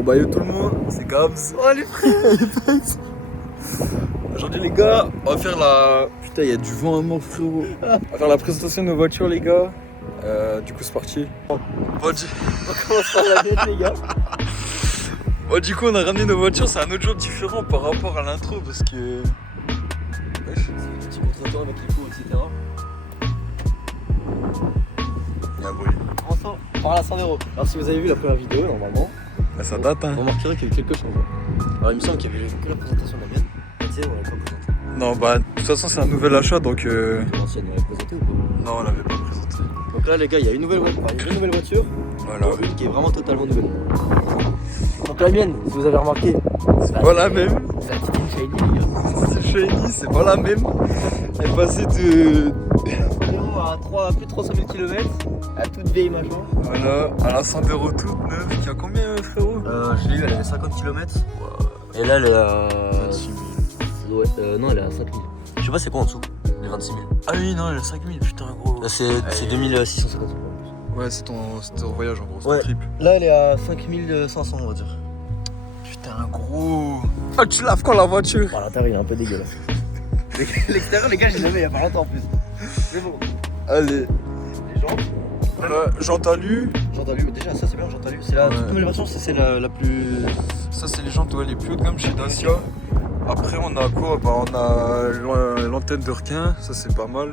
Bon bah yo tout le monde, c'est Gabs. Oh les frères. Aujourd'hui les gars, on va faire la... Putain, il y a du vent à mort frérot. On va faire la présentation de nos voitures les gars. Du coup c'est parti. Bon, On commence par la tête les gars. du coup on a ramené nos voitures, c'est un autre jour différent par rapport à l'intro parce que... C'est un petit contre-temps avec les pots, etc. Il y a un bruit. On sort par la Sandero. Alors si vous avez vu la première vidéo normalement, Bah, ça date hein. vous remarquerez qu'il y a eu quelques changements. Alors il me semble qu'il y avait que la présentation de la mienne. La tienne on l'avait pas présentée. Non bah de toute façon c'est un nouvel achat donc L'ancienne on l'avait présentée ou pas? Non on l'avait pas présenté. Donc là les gars il y a une nouvelle voiture, Voilà. dont une qui est vraiment totalement nouvelle. Donc la mienne, si vous avez remarqué, C'est pas la même. c'est la petite Shiny les gars. C'est shiny, c'est pas la même. Elle est passée de... À plus de 300 000 km, à toute vieille machin. Voilà, à la Sandero toute neuve, qui a combien frérot? Je l'ai eu, elle avait 50 km. Et là elle est à... 26 000. Ouais, non elle est à 5 000. Je sais pas c'est quoi en dessous, les 26 000. Ah oui, non, elle a 5 000, putain gros. Là c'est 2650. Ouais, c'est ton voyage en gros, c'est Ouais. ton trip. Là elle est à 5500 on va dire. Putain gros. Ah, tu laves quand la voiture? Bon, à l'intérieur il est un peu dégueulasse. L'extérieur les gars j'ai lavé il y a pas longtemps en plus. Mais bon. Allez. Les jantes. Voilà, jantes alu. J'en ai lu, déjà ça c'est bien, j'en ai lu. C'est la Ouais. toute nouvelle version, c'est la plus. Ça, c'est les jantes les plus haut de gamme chez Dacia. Après, on a quoi? Bah, on a l'antenne de requin, ça c'est pas mal.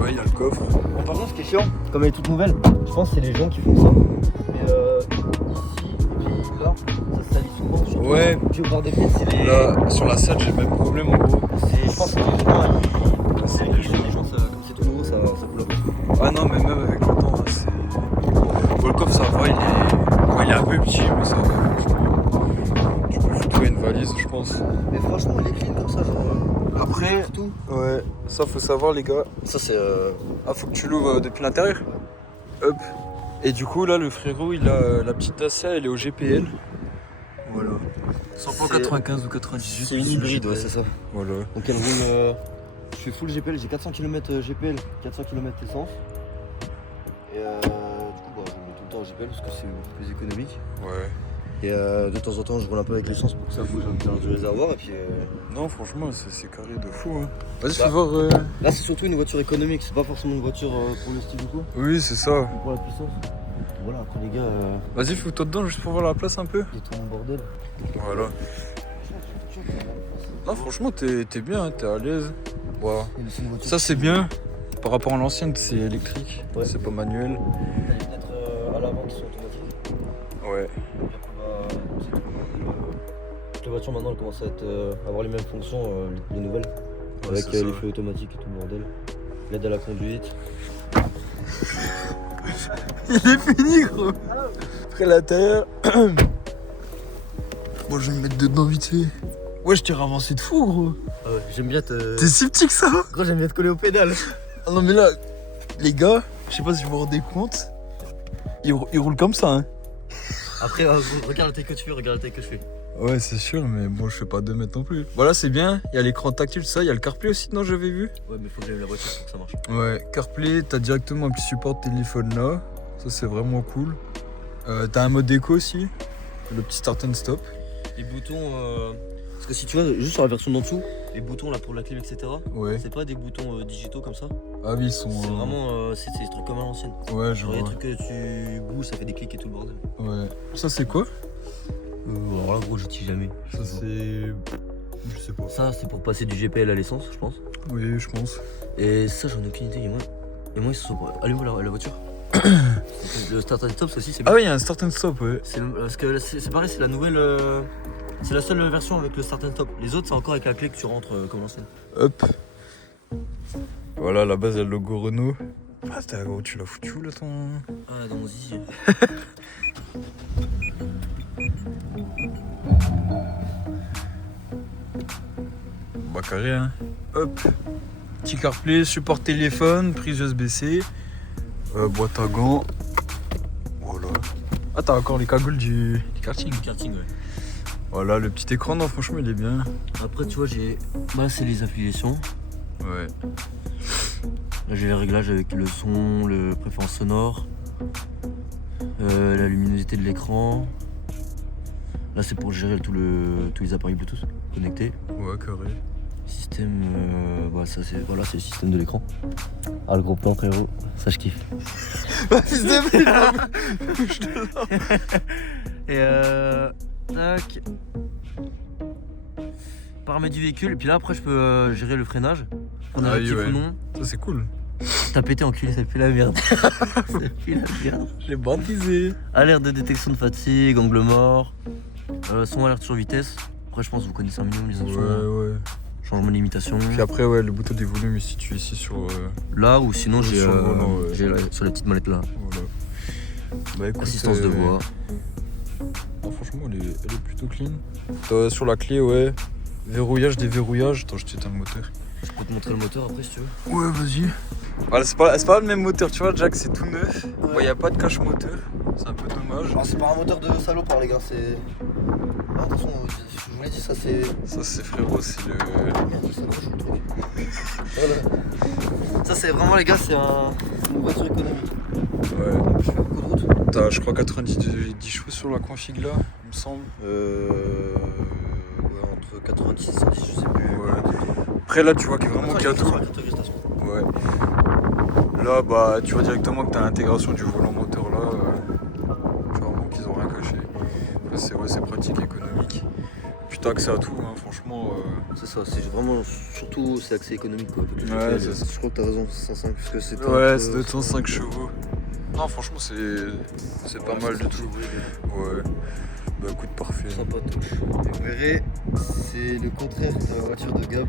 Ouais, il y a le coffre. Bon, par contre, ce qui est chiant, comme elle est toute nouvelle, je pense que c'est les gens qui font ça. Mais ici, et puis là, ça se salit souvent. Surtout Ouais. au bord des fenêtres, c'est les. Là, sur la 7, j'ai le même problème en gros. Je pense que les gens, C'est les gens, ça, comme c'est tout nouveau, ça coule un peu. Ah non, mais même avec le temps, hein, c'est... Bon, le coffre, ça va, il est un peu petit, mais ça va, franchement. Tu peux foutre une valise, je pense. Mais franchement, il est clean comme ça, genre. Après, Tout. ouais, ça, faut savoir, les gars. Ça, c'est. Ah, faut que tu l'ouvres depuis l'intérieur. Hop. Et du coup, là, le frérot, il a la petite Dacia, elle est au GPL. Voilà. Sans pas C'est- 95 ou 98. C'est une hybride, ouais, c'est ça. Voilà. Donc elle roule. Je suis full GPL, j'ai 400 km GPL, 400 km essence. Et du coup, bah, je roule tout le temps en GPL parce que c'est plus économique. Ouais. Et de temps en temps, je roule un peu avec l'essence pour que ça bouge un peu du réservoir. Et puis Non, franchement, c'est carré de fou. Hein. Vas-y, Bah. fais voir. là, c'est surtout une voiture économique, c'est pas forcément une voiture pour le style ou quoi, Oui, c'est ça. ou pour la puissance. Voilà, après les gars, Vas-y, fous-toi dedans juste pour voir la place un peu. il est tout en bordel. Voilà. Non, franchement, t'es bien, t'es à l'aise. Wow. Et c'est une voiture Ça, c'est bien. Par rapport à l'ancienne, c'est électrique. Ouais. C'est pas manuel. T'as les fenêtres à l'avant qui sont automatiques. Ouais. Et après, bah, c'est tout. Toutes les voitures maintenant elles commencent à avoir les mêmes fonctions, les nouvelles. Avec c'est ça. les feux automatiques et tout le bordel. L'aide à la conduite. Il est fini, gros. Après l'intérieur. Bon, je vais me mettre dedans vite fait. Ouais, je t'ai ravancé de fou, gros. Ah ouais, j'aime bien te. T'es si petit que ça. Gros, j'aime bien te coller au pédale. Ah non, mais là, les gars, je sais pas si vous vous rendez compte. Ils roulent comme ça, hein. Après, regarde la taille que tu fais, regarde la taille que je fais. Ouais, c'est sûr, mais bon, je fais pas 2 mètres non plus. Voilà, c'est bien. Il y a l'écran tactile, ça. Il y a le CarPlay aussi, non, j'avais vu. Ouais, mais faut que j'aime la voiture pour que ça marche. Ouais, CarPlay, t'as directement un petit support téléphone là. Ça, c'est vraiment cool. T'as un mode éco aussi. Le petit start and stop. Les boutons, parce que si tu vois, juste sur la version d'en dessous, les boutons là pour la clim, etc., Ouais. c'est pas des boutons digitaux comme ça. Ah oui, ils sont. C'est vraiment, c'est des trucs comme à l'ancienne. Ouais, je Genre, les vois. trucs que tu bouges, ça fait des clics et tout le bordel. Ouais. Ça, c'est quoi? Alors là, gros, je t'y jamais. Ça, c'est. Je sais pas. Ça, c'est pour passer du GPL à l'essence, je pense. Oui, je pense. Et ça, j'en ai aucune idée. Et moi, ils se sont. Allume la voiture. Le start and stop, ça aussi, c'est bien. Ah oui, il y a un start and stop, ouais. Parce que c'est pareil, c'est la nouvelle. C'est la seule version avec le start and stop. Les autres, c'est encore avec la clé que tu rentres comme l'ancienne. Hop. Voilà, la base, il y a le logo Renault. Ah, gros, tu l'as foutu où là ton. Ah, dans mon zizi. Bah, carré, hein. Hop. Petit CarPlay, support téléphone, prise USB-C, boîte à gants. Voilà. Ah, t'as encore les cagoules du karting. Karting, ouais. Voilà, le petit écran, non, franchement, il est bien. Après, tu vois, j'ai. Bah, c'est les affiliations. Ouais. Là, j'ai les réglages avec le son, le préférence sonore. La luminosité de l'écran. Là c'est pour gérer tous les appareils Bluetooth connectés. Ouais, carré. Système, bah ça c'est le système de l'écran. Ah le gros plan frérot, ça je kiffe. Et tac. Paramètres du véhicule, et puis là après je peux gérer le freinage. Freinage actif ou non. Ça c'est cool. T'as pété enculé, ça pue la merde. Ça pue la merde. J'ai baptisé. Alerte de détection de fatigue, angle mort. Son alerte sur vitesse. Après je pense que vous connaissez un minimum les options. Ouais. Changement de limitation. Puis après ouais, le bouton des volumes est situé ici sur... Là ou sinon j'ai sur le volant, sur la petite molette là. Voilà. Bah écoute, Assistance de voix. Non, franchement elle est plutôt clean. Sur la clé ouais. Verrouillage, déverrouillage. Attends, je t'éteins le moteur. Je peux te montrer le moteur après si tu veux. Ouais, vas-y. Voilà, c'est pas le même moteur, tu vois, Jack, c'est tout neuf. Bon, y a pas de cache moteur, c'est un peu dommage. Alors c'est pas un moteur de salopard les gars, c'est... Ah, attention, je vous l'ai dit, ça c'est... Ça, c'est frérot, c'est le. Merde, ça marche le truc. Voilà. Ça c'est vraiment les gars, c'est une voiture économique. Ouais. Je fais beaucoup de route. T'as, je crois, 90 chevaux sur la config là, il me semble. Ouais, entre 90 et 110, je sais plus. Ouais. Après, là, tu vois qu'il y a vraiment qu'il y a tout. Ouais. Là, bah, tu vois directement que t'as l'intégration du volant moteur là. Tu vois vraiment qu'ils ont rien caché. Après, c'est pratique, économique. Puis t'as accès à tout, hein, franchement. C'est ça, c'est vraiment surtout c'est accès économique quoi. Ouais, c'est ça. Je crois que t'as raison, 105 parce que c'est. Ouais, ça doit être 105 chevaux. Non, franchement, c'est pas mal du tout. Ouais. Bah écoute, parfait. Sympatoche. Et vous verrez, c'est le contraire de la voiture de Gab.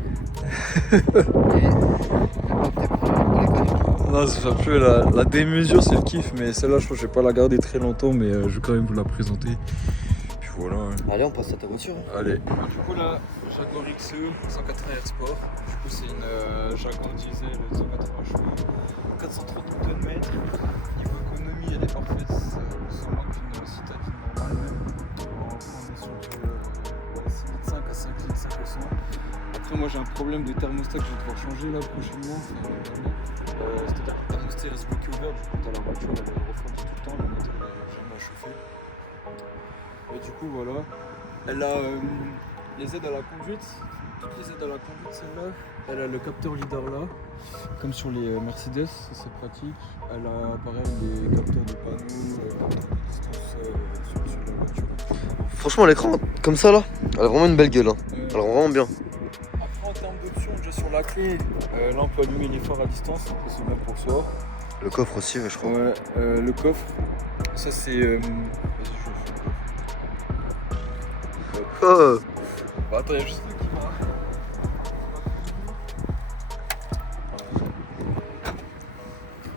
Et Non, c'est un peu la démesure, c'est le kiff, mais celle-là, je crois que je vais pas la garder très longtemps, mais je vais quand même vous la présenter. Puis voilà. Hein. Allez, on passe à ta voiture. Allez. Du coup, là, Jaguar XE 180 Sport. Du coup, c'est une Jaguar diesel 180 chevaux, 430 Nm. Niveau économie, elle est parfaite. C'est moins qu'une citadine normale. On est sur du 6,5 à 5,5%. Après, moi, j'ai un problème de thermostat que je vais devoir changer là prochainement. C'est-à-dire que le thermostat reste bloqué ouvert, du coup, t'as la voiture, elle refroidit tout le temps, le moteur elle jamais à chauffer. Et du coup, voilà. Elle a les aides à la conduite, toutes les aides à la conduite, celle-là. Elle a le capteur lidar là, comme sur les Mercedes, ça c'est pratique. Elle a pareil des capteurs de panneaux, capteurs de distance sur la voiture. Franchement, l'écran comme ça là, elle a vraiment une belle gueule. Hein. Elle rend vraiment bien. Après, en termes d'options, déjà sur la clé, là on peut allumer les phares à distance, c'est bien pour soi. Le coffre aussi, ouais, je crois. Ouais, le coffre, ça c'est. Vas-y, je fais le coffre. Bah, attends, il y a juste le qui va.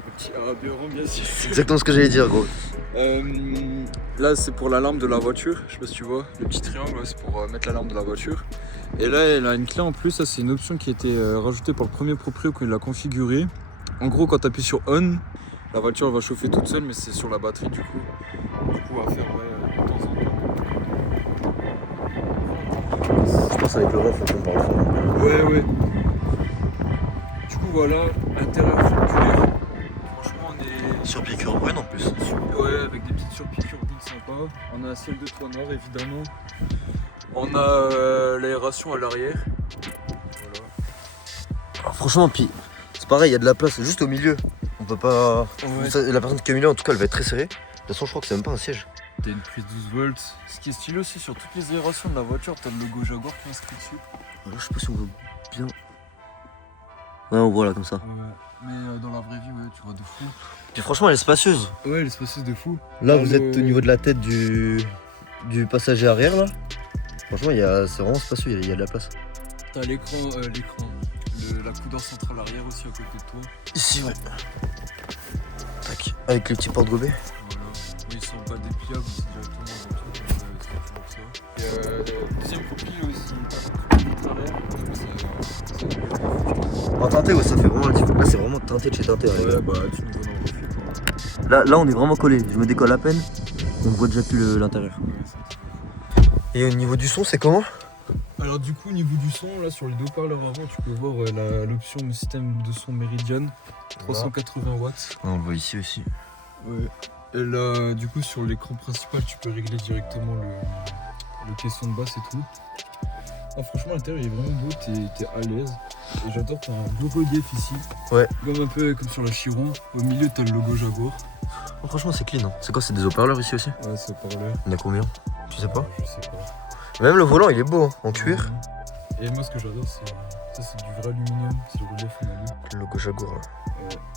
Le petit aberrant, bien sûr. C'est exactement ce que j'allais dire, gros. Là, c'est pour l'alarme de la voiture, je sais pas si tu vois. Le petit triangle, ouais, c'est pour mettre l'alarme de la voiture. Et là, elle a une clé en plus, ça c'est une option qui a été rajoutée par le premier proprio quand il l'a configuré. En gros, quand tu appuies sur on, la voiture va chauffer toute seule, mais c'est sur la batterie du coup. Du coup, à faire de temps en temps. Je pense avec le ref, on parle ça. Ouais. Du coup, voilà, l'intérieur circulaire. Franchement, on est. Sur piqûre brune en plus. Ouais, avec des petites surpiqûres bien sympas. On a un ciel de toit noir évidemment. On a l'aération à l'arrière. Voilà. Alors, franchement, puis c'est pareil, il y a de la place juste au milieu. On peut pas. Ouais. Ça, la personne qui est au milieu, en tout cas, elle va être très serrée. De toute façon, je crois que c'est même pas un siège. T'as une prise 12 volts. Ce qui est stylé aussi sur toutes les aérations de la voiture, t'as le logo Jaguar qui est inscrit dessus. Alors, je sais pas si on voit bien. Ouais, on voit là comme ça. Ouais. Mais dans la vraie vie, ouais, tu vois de fou. Puis franchement, elle est spacieuse. Ouais, elle est spacieuse de fou. Là, vous êtes au niveau de la tête du passager arrière là. Franchement, c'est vraiment spacieux, il y a de la place. T'as l'écran, la coudeur centrale arrière aussi à côté de toi. Ici, ouais. Tac. Avec le petit porte-gobet. Voilà. Ils sont pas dépliables, c'est directement dans la voiture. Et deuxième copie aussi. En teinté, ouais, ça fait vraiment la différence. Là, c'est vraiment teinté de chez teinté. Ouais, bah tu nous vois dans le reflet. Là, on est vraiment collé. Je me décolle à peine. On voit déjà plus l'intérieur. Ouais, et au niveau du son, c'est comment? Alors du coup, au niveau du son, là sur les deux haut-parleurs avant, tu peux voir l'option de système de son Meridian, 380 watts. On le voit ici aussi. Ouais. Et là, du coup, sur l'écran principal, tu peux régler directement le caisson de basse et tout. Ah, franchement, l'intérieur il est vraiment beau, t'es à l'aise. Et j'adore, t'as un beau relief ici. Ouais. Comme un peu comme sur la Chiron. Au milieu, t'as le logo Jaguar. Oh, franchement, c'est clean. Hein. C'est quoi, c'est des haut-parleurs ici aussi? Ouais, c'est par là. Il y en a combien? Tu sais pas? Je sais pas. Même le volant, il est beau, hein, en cuir. Et moi, ce que j'adore, c'est ça, c'est du vrai aluminium. C'est le relief en alu. Le logo Jaguar. Là.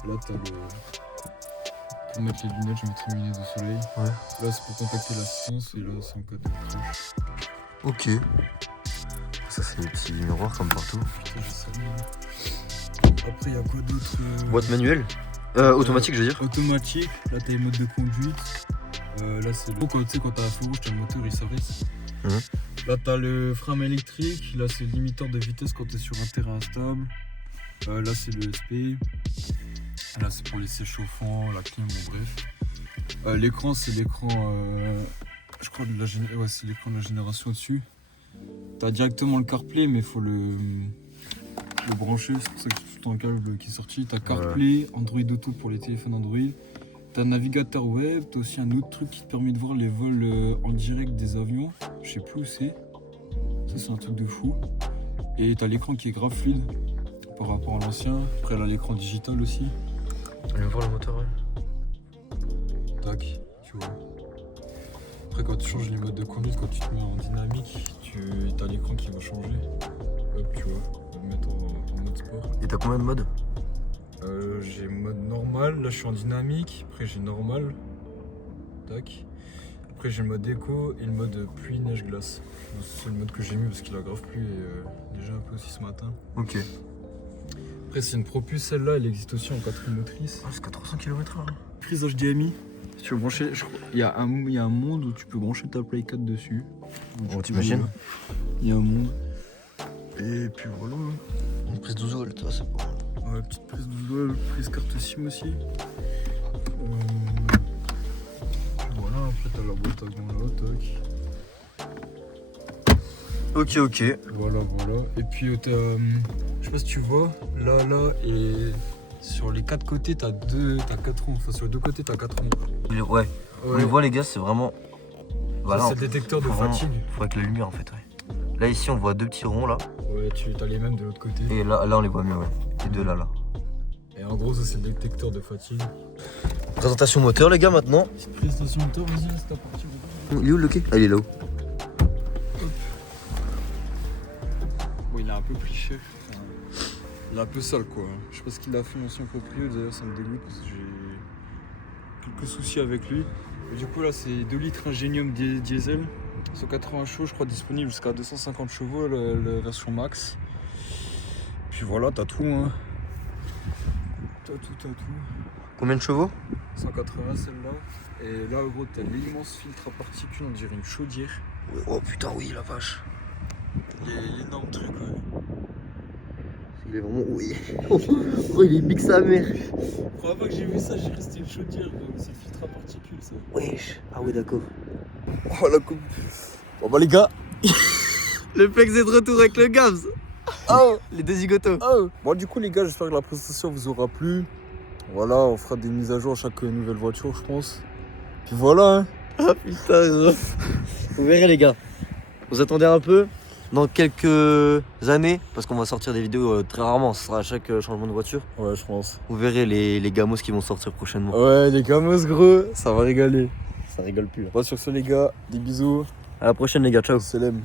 Là, t'as le. Pour mettre les lunettes, je mettrai mes lunettes de soleil. Ouais. Là, c'est pour contacter l'assistance. Et là, c'est en cas de crash. Ok. Ça, c'est des petits miroirs comme partout. Putain, j'ai ça. Après, il y a quoi d'autre Boîte manuelle? Automatique, je veux dire. Automatique. Là, t'as les modes de conduite. Là, c'est le. Quand tu sais, quand t'as un feu rouge, t'as le moteur, il s'arrête. Là, t'as le frein électrique. Là, c'est le limiteur de vitesse quand t'es sur un terrain instable. Là, c'est le SP. Là, c'est pour les sièges chauffants, la clim, bon, bref. L'écran, c'est l'écran. Je crois ouais, c'est l'écran de la génération au-dessus. T'as directement le CarPlay, mais il faut le brancher. C'est pour ça que c'est tout le temps un câble qui est sorti. T'as CarPlay, Android Auto pour les téléphones Android. T'as un navigateur web. T'as aussi un autre truc qui te permet de voir les vols en direct des avions. Je sais plus où c'est. Ça, c'est un truc de fou. Et t'as l'écran qui est grave fluide par rapport à l'ancien. Après, là, l'écran digital aussi. On va voir le moteur, ouais. Tac, tu vois. Après, quand tu changes les modes de conduite, quand tu te mets en dynamique, t'as l'écran qui va changer. Hop, tu vois, on va le mettre en mode sport. Et t'as combien de modes? J'ai mode normal, là je suis en dynamique. Après, j'ai normal. Tac. Après, j'ai le mode éco et le mode pluie, neige, glace. C'est le mode que j'ai mis parce qu'il a grave plu et déjà un peu aussi ce matin. Ok. Après, c'est une Propulse, celle-là, elle existe aussi en 4 roues motrices. Ah, jusqu'à 300 km/h. Prise HDMI. Si tu veux brancher, il y a un monde où tu peux brancher ta Play 4 dessus. Oh, t'imagines? Il y a un monde. Et puis voilà. Une prise 12 volts, ça c'est pas mal. Ouais, petite prise 12 volts, prise carte SIM aussi. Voilà, après t'as la boîte à gants là, tac. Ok. Voilà. Et puis je sais pas si tu vois, là et sur les 4 côtés t'as 4 ronds. Enfin sur les 2 côtés t'as 4 ronds. Ouais. On le voit les gars, c'est vraiment. Voilà, c'est le détecteur de fatigue. Faut avec la lumière en fait, ouais. Là ici on voit 2 petits ronds là. Ouais, tu as les mêmes de l'autre côté. Et là on les voit mieux, ouais. Les deux là. Et en gros ça c'est le détecteur de fatigue. Présentation moteur les gars maintenant. Présentation moteur, vas-y, c'est à partir. Il est où le quai? Ah il est là-haut. Bon, il est un peu pris cher. Il est un peu sale quoi. Je sais pas ce qu'il a fait l'ancien propriétaire, d'ailleurs ça me dégoûte parce que j'ai quelques soucis avec lui. Et du coup là c'est 2 litres Ingenium diesel, 180 chevaux je crois, disponible jusqu'à 250 chevaux la version max. Puis voilà, t'as tout hein. T'as tout. Combien de chevaux? 180 celle-là. Et là en gros t'as l'immense filtre à particules, on dirait une chaudière. Oh putain oui la vache. L'énorme truc ouais. Il est vraiment. Oui. Oh il est big sa mère. La première fois que j'ai vu ça, j'ai resté une chaudière, c'est le filtre à particules ça. Wesh. Ah oui d'accord. Oh la coupe. Bon bah les gars. Le Flex est de retour avec le Gabs. Oh les deux zigotos. Oh. Bon du coup les gars, j'espère que la présentation vous aura plu. Voilà, on fera des mises à jour à chaque nouvelle voiture je pense. Puis voilà hein. Ah putain. Vous verrez les gars. Vous attendez un peu. Dans quelques années, parce qu'on va sortir des vidéos très rarement, ce sera à chaque changement de voiture. Ouais je pense. Vous verrez les gamos qui vont sortir prochainement. Ouais les gamos gros, ça va régaler. Ça rigole plus là. Bon sur ce les gars, des bisous. À la prochaine les gars, ciao. Salam.